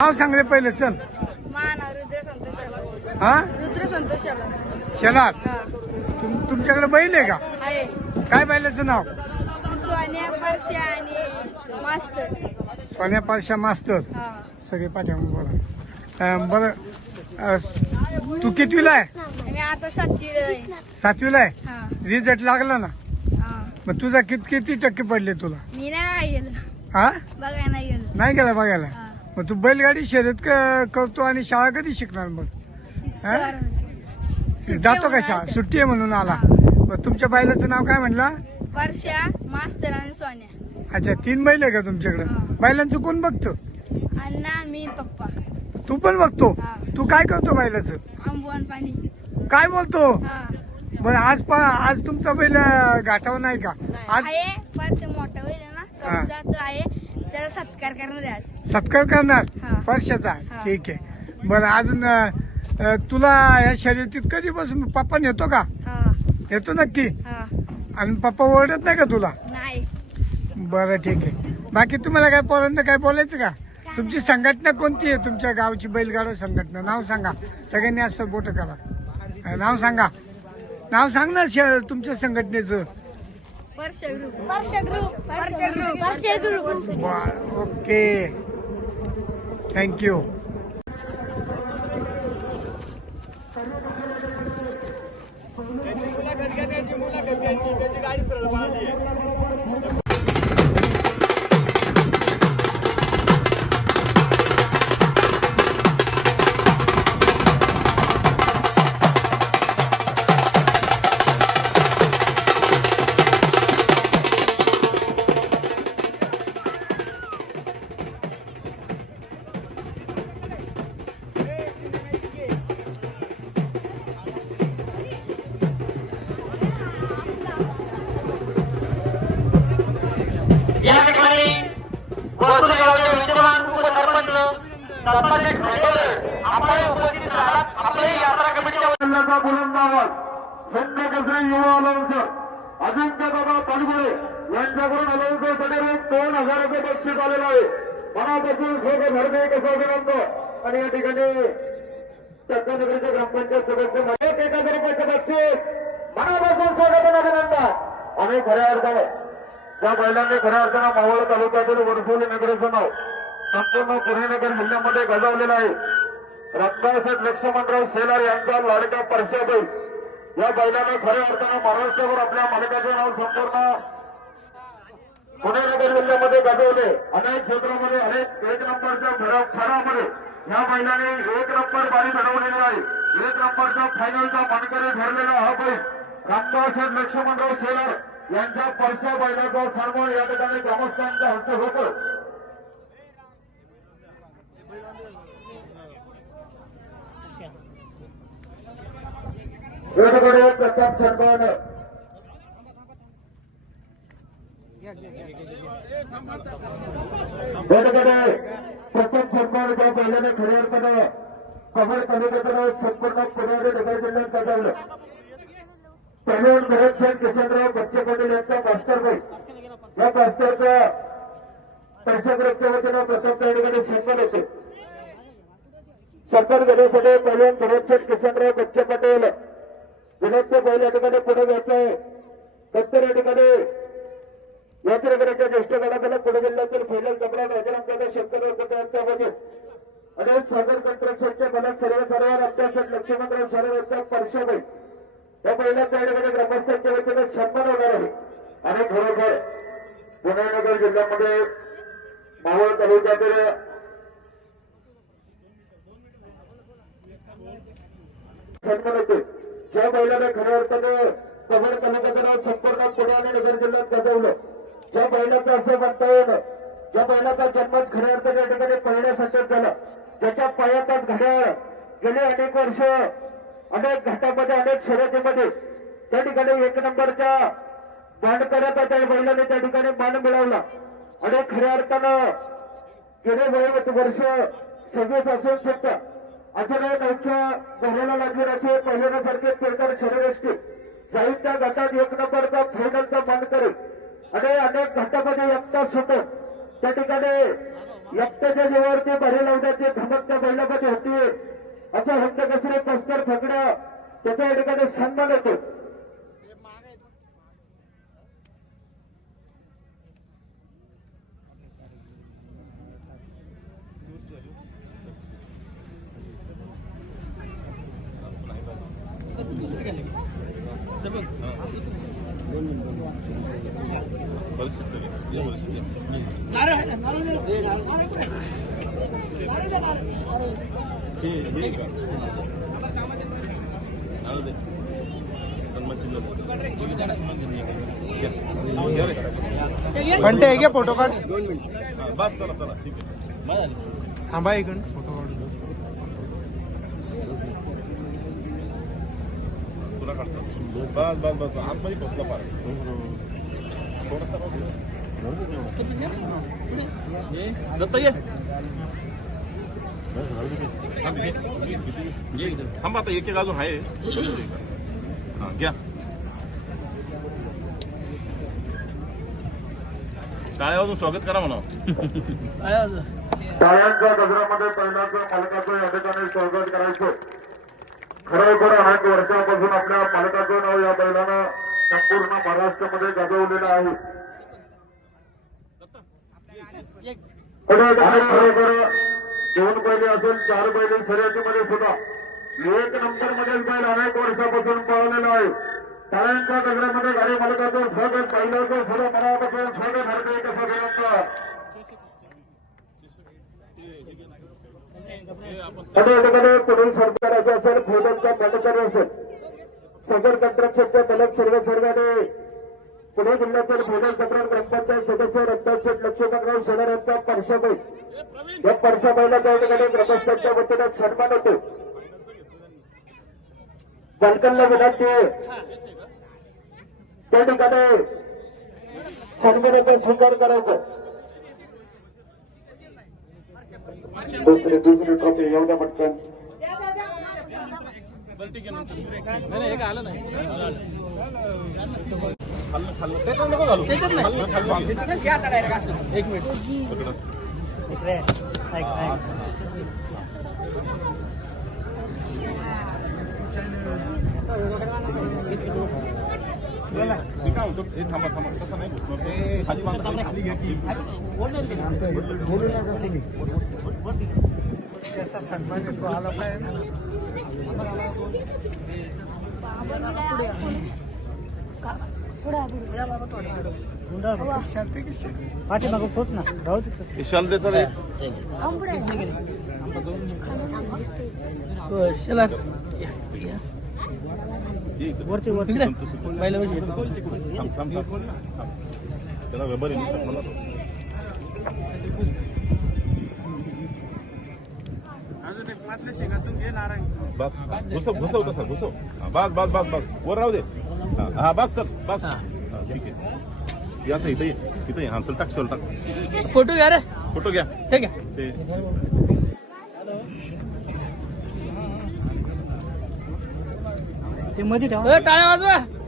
नाव सांग रे पहिले चल. मान रुद्र संतोष हा? रुद्र शेलार. हा. तुम- तुमच्याकडे बैल आहे का? आहे. काय बैलाचं नाव? सोन्या परश्या आणि मास्तर. सोन्या पारशा मास्तर. हा. सगळे पाठीमागे बोला. अं, बरं अं, तू कितवीला आहे? मी आता सातवी आहे. सातवीला आहे? हा. रिझल्ट लागला ना? हा. मग तुझा किती किती टक्के पडले तुला? मी नाही गेलो. हा? बघाय नाही गेलो. नाही गेला बघायला? मग तू बैलगाडी शर्यत क- करतो आणि शाळा कधी शिकणार मग? हा? जातो का शाळा. सुट्टी आहे म्हणून आला. मग तुमच्या बैलाचं नाव काय म्हणला? परश्या मास्तर आणि सोन्या. अच्छा तीन बैल आहे का तुमच्याकडे? हा. बैलांचं कोण बघतो? अण्णा मी पप्पा. तू पण बघतो? हा. तू काय करतो बैलाचं? आंबवण पाणी. काय बोलतो? हा. बरं आज पा आज तुमचा बैल अं, घाटावर नाही का? आज आहे मोठा होईल ना? हा. आहे. सत्कार करणार आहे आज. सत्कार करणार. वर्षाचा? हा. ठीक आहे. बरं अजून अं, तुला या शर्यतीत कधीपासून पप्पा नेतो का? हा. येतो नक्की? हा. आणि पप्पा ओरडत नाही का तुला? नाही. बरं ठीक आहे. बाकी तुम्हाला काय पोरांना काय बोलायचं का? तुमची संघटना कोणती आहे? तुमच्या गावची बैलगाडा संघटना. नाव सांगा. सगळ्यांनी असं बोट करा. नाव सांगा. नाव सांग ना श- तुमच्या संघटनेचं. ओके थँक्यू मुलाखत घ्या त्याची मुलाखत घ्यायची त्याची गाडी सरळ सरपंच ठाकरे आपण उपस्थित राहतात आपली यात्रा कमिटीच्या जिल्ह्याचा बुलंद आवाज संत कसरे युवा अलाउन्सर अजिंक्य बाबा पालगुळे यांच्याकडून अलाउन्सरसाठी दोन हजार रुपये बक्षीस आलेलं आहे. मनापासून शोक धर्मे कसं अभिनंदन आणि या ठिकाणी टक्कानगरीच्या ग्रामपंचायत सदस्यमध्ये एक हजार रुपयाचं बक्षीस. मनापासून स्वागत अभिनंदन आणि खऱ्या अर्थाने त्या महिलांनी खऱ्या अर्थानं मावळ तालुक्यातील वरसोली नगरीचं नाव संपूर्ण पुणे नगर जिल्ह्यामध्ये गाजवलेलं आहे. रत्नासाहेब लक्ष्मणराव शेलार यांचा लाडका परशा बैल या बैलाने खऱ्या अर्थानं महाराष्ट्रावर आपल्या मालकाचं नाव संपूर्ण पुणे नगर जिल्ह्यामध्ये गाजवले. अनेक क्षेत्रामध्ये अनेक एक नंबरच्या भरा खरामध्ये या बैलाने एक नंबर बारी घडवलेली आहे. एक नंबरचा फायनलचा मानकरी ठरलेला हा बैल रामदासाहेब लक्ष्मणराव शेलार यांच्या परशा बैलाचा सन्मान या ठिकाणी ग्रामस्थांच्या हस्ते होतो वेळोवेळी प्रताप सन्मान वेळोवेळी प्रताप सन्मान त्या पहिल्याने खऱ्या अर्थानं कमळ तालुक्यातनं संपूर्ण पुण्याचे नगर जिल्ह्यात गाजवलं प्रवीण भरतसिंग किशनराव बच्चे पाटील यांचा मास्टरबाई या मास्टरच्या पैशाग्रस्त्या वतीनं प्रथम त्या ठिकाणी सन्मान होते सरकार घेण्यासाठी पहिल्यान भरतसिंग किशनराव बच्चे पाटील विनोदचं बैल या ठिकाणी पुढे घ्यायचं सत्तर या ठिकाणी. यात्रेकरांच्या ज्येष्ठ गटाला पुणे जिल्ह्यातील पहिल्या जमला राजारामदादा शंकरराव कोटे यांच्या बजेट आणि सागर कन्स्ट्रक्शनच्या मला सर्वसाधारण अभ्यासक लक्ष्मणराव सारे यांचा परिषद आहे या पहिल्या त्या ठिकाणी ग्रामस्थांच्या वतीने सन्मान होणार आहे. आणि खरोखर पुणे नगर जिल्ह्यामध्ये मावळ तालुक्यातील सन्मान होते ज्या बैलाने खऱ्या अर्थाने कबर तालुक्याचं नाव संपूर्ण पुणे आणि नगर जिल्ह्यात गाजवलं ज्या बैलाचं असं म्हणता येईल ज्या बैलाचा जन्म खऱ्या अर्थाने या ठिकाणी पहिल्यासाठी झाला ज्याच्या पायातच घड्याळ गेली अनेक वर्ष अनेक घाटामध्ये अनेक शर्यतीमध्ये त्या ठिकाणी एक नंबरच्या मानकऱ्याचा त्या बैलाने त्या ठिकाणी मान मिळवला. अनेक खऱ्या अर्थानं गेले वय वर्ष सव्वीस असून सुद्धा अजूनही त्यांच्या घराला लागून असे पहिल्यासारखे पेरदार शरीर असते जाईल त्या गटात एक नंबरचा फायनलचा बंद करेल. आणि अनेक घटामध्ये एकता सुटत त्या ठिकाणी एकट्याच्या जीवावरती बरे लावतात ते धमकच्या बैलामध्ये होते. असं हट्ट कसरे पस्तर फकड्या त्याच्या ठिकाणी सन्मान होतो घंटे आहे घ्या फोटो काढ? बस चला चला ठीक आहे थांबा इकडून फोटो काढ तुला काढतो. बस बस बस आतमध्ये बसला पार. दत्ता ये थांब, आता एक एक अजून आहे हा. घ्या टाळ्या वाजून स्वागत करा म्हणा टाळ्यांच्या गजरामध्ये पहिल्याचं मालकाचं या ठिकाणी स्वागत करायचं खरोखर अनेक वर्षापासून आपल्या मालकाचं नाव या बैलानं संपूर्ण महाराष्ट्रामध्ये गाजवलेला आहे. आणि खरोखर. दोन बैले असेल चार बैले शर्यतीमध्ये सुद्धा. एक नंबरमध्ये बैल अनेक वर्षापासून पळवलेला आहे. टाळ्यांच्या गजरामध्ये गाडी मालकाचं स्वागत बैलाचं सुद्धा मनापासून स्वागत. हरते कसं सगळ्यांचं आणि या ठिकाणी पुढील सरकाराचे असेल फोटोचा पटकर असेल. सदर तंत्रक्षेत्र तलक सर्व सर्वांनी पुणे जिल्ह्यातील भोजन तक्रार ग्रामपंचायत सदस्य रत्नाशेठ लक्ष्मणराव शेलार यांचा परशाबाई या परशाबाईला त्या ठिकाणी ग्रामस्थांच्या वतीनं सन्मान होतो. बालकांना विनंती त्या ठिकाणी सन्मानाचा स्वीकार करायचा. दुसरी दुसरी ट्रॉफी एवढ्या पटकन. खाल्लं खाल्लं त्याच्यात नको घालू एक मिनिट मी काय म्हणतो हे थांबा थांबा तसं नाही खाली खाली घ्या की. बोलू नका त्याचा सन्मान आहे, तो आला पाहिजे ना शांती की शांती शाल दे चल. ये इकडे. संतोष इकडे. थांब, थांब, थांब. थांब. त्याला व्यवहार तो. बस घुसव घुसव तसा घुसव. हा, बस बस बस बस. वर राहू दे. हा, हा बस चल बस. हा, ठीक आहे. या असं इथं ये. इथं ये. हा चल टाक चल टाक. फोटो घ्या रे. फोटो घ्या. हे घ्या. ते. ते मध्ये टाळ्या वाजवा.